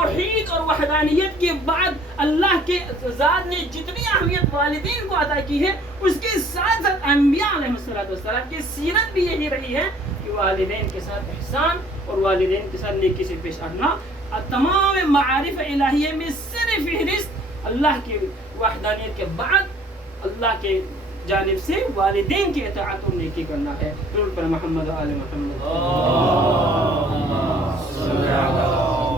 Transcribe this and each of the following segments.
توحید اور وحدانیت کے بعد اللہ کے ذات نے جتنی اہمیت والدین کو عطا کی ہے، اس کے ساتھ ساتھ انبیاء علیہ السلام کی سیرت بھی یہی رہی ہے کہ والدین کے ساتھ احسان اور والدین کے ساتھ نیکی سے پیش آنا. تمام معارف الہیہ میں سر فہرست اللہ کی وحدانیت کے بعد اللہ کے جانب سے والدین کی اطاعت اور نیکی کرنا ہے. درود پر محمد و آل محمد.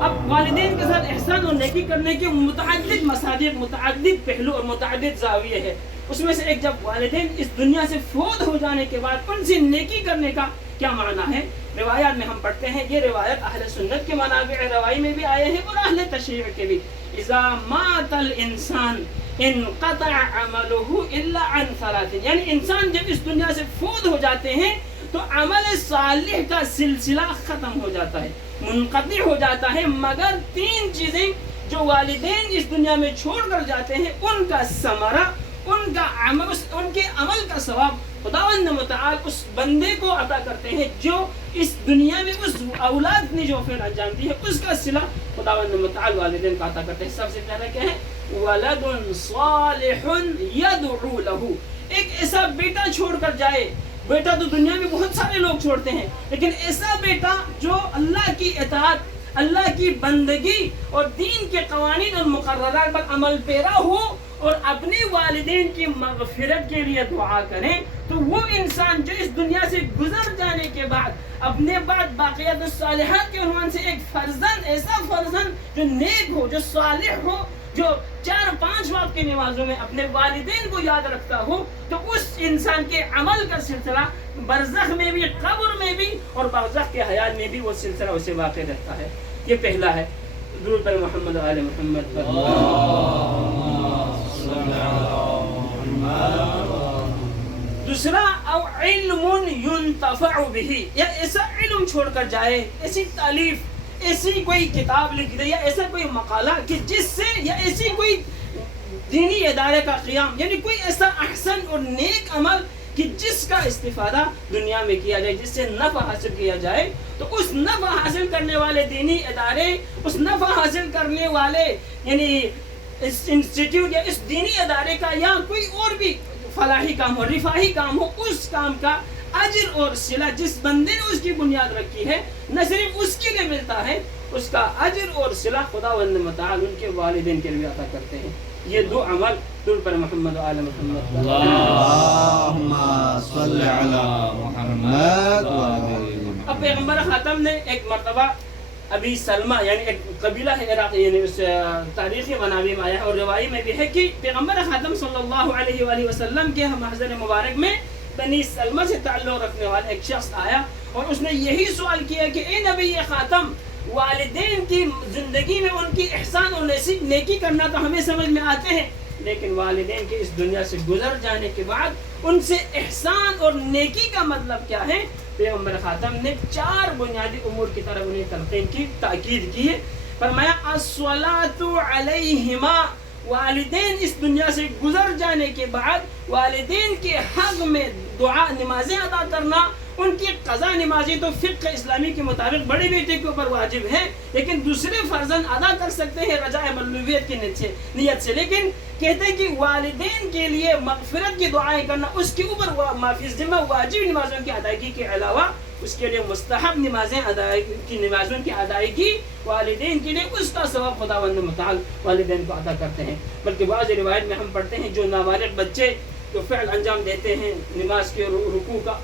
اب والدین کے ساتھ احسان اور نیکی کرنے کے متعدد مصادیق، متعدد پہلو اور متعدد زاویے ہیں. اس میں سے ایک، جب والدین اس دنیا سے فوت ہو جانے کے بعد ان سے نیکی کرنے کا کیا معنی ہے. روایات میں ہم پڑھتے ہیں، یہ روایت اہل سنت کے منابع روائی میں بھی آئے ہیں اور اہل تشریع کے بھی. اذا مات الانسان انقطع عمله الا عن ثلاث، یعنی انسان جب اس دنیا سے فوت ہو جاتے ہیں تو عمل صالح کا سلسلہ ختم ہو جاتا ہے، منقطع ہو جاتا ہے، مگر تین چیزیں جو والدین اس دنیا میں چھوڑ کر جاتے ہیں ان کا ثمرہ، ان کا عمل، ان کے عمل کا ثواب خداوند متعال اس بندے کو عطا کرتے ہیں جو اس دنیا میں اس اولاد نے جو فعل انجام دی ہے اس کا صلہ خداوند متعال والدین کا عطا کرتے ہیں. سب سے پہلے کیا ہے؟ ولد صالح يدعو له. ایک ایسا بیٹا چھوڑ کر جائے. بیٹا تو دنیا میں بہت سارے لوگ چھوڑتے ہیں، لیکن ایسا بیٹا جو اللہ کی اطاعت، اللہ کی بندگی اور دین کے قوانین اور مقررات پر عمل پیرا ہو اور اپنے والدین کی مغفرت کے لیے دعا کریں، تو وہ انسان جو اس دنیا سے گزر جانے کے بعد اپنے بعد باقیات الصالحات کے عنوان سے ایک فرزند، ایسا فرزند جو نیک ہو، جو صالح ہو، جو 4-5 وقت کی نمازوں میں اپنے والدین کو یاد رکھتا ہو، تو اس انسان کے عمل کا سلسلہ برزخ میں بھی، قبر میں بھی اور برزخ کے حیات میں بھی وہ سلسلہ اسے واقع رہتا ہے. یہ پہلا ہے. درود پر محمد و آل محمد. دوسرا، او علم ينتفع به، یا ایسا علم چھوڑ کر جائے، ایسی تعلیف، ایسی کوئی کتاب لکھ دے یا ایسا کوئی مقالہ کہ جس سے، یا ایسی کوئی دینی ادارے کا قیام، یعنی کوئی ایسا احسن اور نیک عمل کہ جس کا استفادہ دنیا میں کیا جائے، جس سے نفع حاصل کیا جائے، تو اس نفع حاصل کرنے والے دینی ادارے، اس نفع حاصل کرنے والے یعنی اس انسٹیٹیوٹ یا اس دینی ادارے کا یا کوئی اور بھی فلاحی کام ہو، رفاہی کام ہو، اس کام کا اجر اور صلہ جس بندے نے اس کی بنیاد رکھی ہے، نہ صرف اس کے لیے ملتا ہے، اس کا اجر اور صلہ خداوند متعال ان کے والدین کے لیے عطا کرتے ہیں. یہ دو عمل. درود پر محمد و آل محمد. اللہم صلی علی محمد. اب پیغمبر خاتم نے ایک مرتبہ ابی سلمہ، یعنی ایک قبیلہ ہے عراق، یعنی اس تاریخی منابع میں آیا ہے اور روائی میں بھی ہے کہ پیغمبر خاتم صلی اللہ علیہ وآلہ وسلم کے محضر مبارک میں بنی سلمہ سے تعلق رکھنے والا ایک شخص آیا اور اس نے یہی سوال کیا کہ اے نبی خاتم، والدین کی زندگی میں ان کی احسان اور نیکی کرنا تو ہمیں سمجھ میں آتے ہیں، لیکن والدین کے اس دنیا سے گزر جانے کے بعد ان سے احسان اور نیکی کا مطلب کیا ہے؟ پیغمبر خاتم نے 4 بنیادی امور کی طرف انہیں تلقین کی، تاکید کی ہے. فرمایا الصلاۃ علیہما، والدین اس دنیا سے گزر جانے کے بعد والدین کے حق میں دعا، نمازیں ادا کرنا. ان کی قضا نمازی تو فقہ اسلامی کے مطابق بڑے بیٹے کے اوپر واجب ہے، لیکن دوسرے فرزند ادا کر سکتے ہیں رجاء مطلوبیت کی نیت سے. لیکن کہتے ہیں کہ والدین کے لیے مغفرت کی دعائیں کرنا اس کے اوپر معافی ذمہ واجب نمازوں کی ادائیگی کے علاوہ اس کے لیے مستحب نمازوں کی ادائیگی والدین کے لیے اس کا ثواب خداوند متعال والدین کو عطا کرتے ہیں. بلکہ بعض روایت میں ہم پڑھتے ہیں جو نابالغ بچے جو فعل انجام دیتے ہیں نماز کے رکوع کا،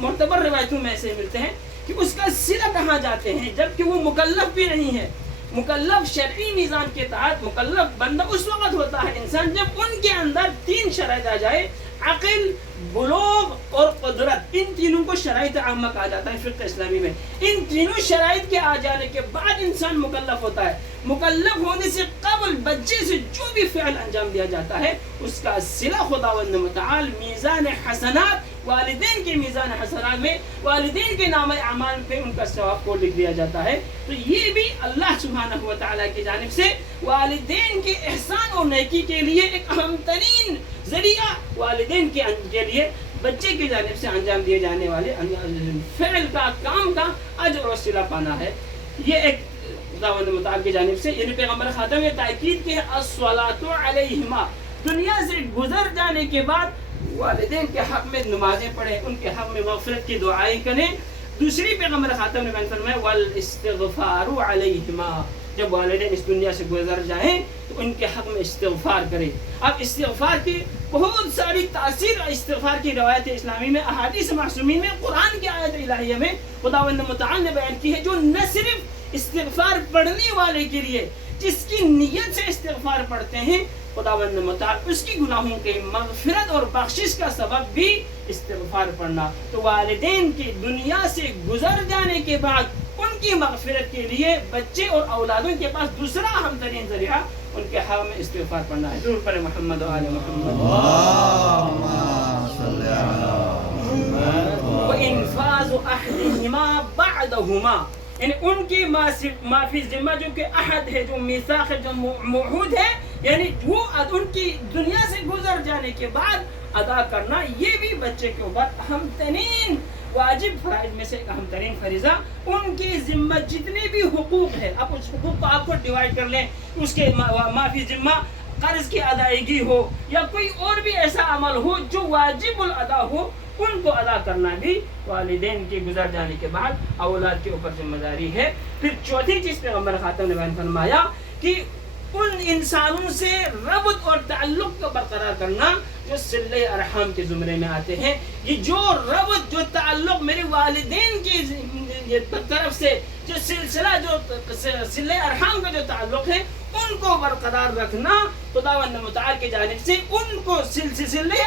معتبر روایتوں میں ایسے ملتے ہیں کہ اس کا صلہ کہاں جاتے ہیں جبکہ وہ مکلف بھی نہیں ہے. مکلف شرعی میزان کے تحت مکلف بندہ اس وقت ہوتا ہے انسان جب ان کے اندر 3 شرائط آ جائے، عقل، بلوغ اور قدرت. ان تینوں کو شرائط عامہ کہا جاتا ہے فقہ اسلامی میں. ان تینوں شرائط کے آ جانے کے بعد انسان مکلف ہوتا ہے. مکلف ہونے سے قبل بچے سے جو بھی فعل انجام دیا جاتا ہے اس کا صلہ خداوند متعال میزان حسنات، والدین کے میزان حسنات میں، والدین کے نام اعمال پہ ان کا ثواب کو لکھ دیا جاتا ہے. تو یہ بھی اللہ سبحانہ و تعالیٰ کی جانب سے والدین کے احسان اور نیکی کے لیے ایک اہم ترین ذریعہ والدین کے لیے بچے کی جانب سے انجام دیے جانے والے فعل کا، کام کا اجر و صلہ پانا ہے. یہ ایک خداوند متعال کی جانب سے، یعنی پیغمبر خاتم نے تاکید کی ہے الصلاۃ علیہما، دنیا سے گزر جانے کے بعد والدین کے حق میں نمازیں پڑھیں، ان کے حق میں مغفرت کی دعائیں کریں۔ دوسری پیغمبر خاتم نے بیان فرمایا والاستغفار علیہما، جب والدین اس دنیا سے گزر جائیں تو ان کے حق میں استغفار کریں۔ اب استغفار کی بہت ساری تاثیر استغفار کی روایت اسلامی میں، احادیث معصومین میں، قرآن کی آیت الہیہ میں خداوند متعال نے بیان کی ہے، جو نہ صرف استغفار پڑھنے والے کے لیے جس کی نیت سے استغفار پڑھتے ہیں، خداوند متعال اس کی گناہوں کی مغفرت اور بخشش کا سبب بھی استغفار پڑھنا۔ تو والدین کی دنیا سے گزر جانے کے بعد ان کی مغفرت کے لیے بچے اور اولادوں کے پاس دوسرا اہم ترین ذریعہ ان کے حق میں استغفار پڑھنا ہے۔ درود پر محمد و آل محمد اللهم صل على محمد وانفاذ احدهما بعدهما، یعنی ان کی معافی ذمہ جو کہ عہد ہے، جو میثاق ہے، جو موعود ہے، یعنی وہ ان کی دنیا سے گزر جانے کے بعد ادا کرنا، یہ بھی بچے کے اوپر اہم ترین واجب فرائض میں سے ایک اہم ترین فریضہ۔ ان کی ذمہ جتنے بھی حقوق ہے، آپ اس حقوق کو آپ کو ڈیوائڈ کر لیں، اس کے معافی ذمہ، قرض کی ادائیگی ہو یا کوئی اور بھی ایسا عمل ہو جو واجب الادا ہو، ان کو ادا کرنا بھی والدین کے گزر جانے کے بعد اولاد کے اوپر ذمہ داری ہے۔ پھر چوتھی چیز پیغمبر خاتم نے بیان فرمایا کہ ان انسانوں سے ربط اور تعلق کو برقرار کرنا جو صلہ ارحام کے زمرے میں آتے ہیں۔ یہ جو ربط، جو تعلق میرے والدین کی طرف سے جو سلسلہ، جو صلہ ارحام کا جو تعلق ہے، ان کو برقرار رکھنا خداوند متعال کی جانب سے ان کو سلسلے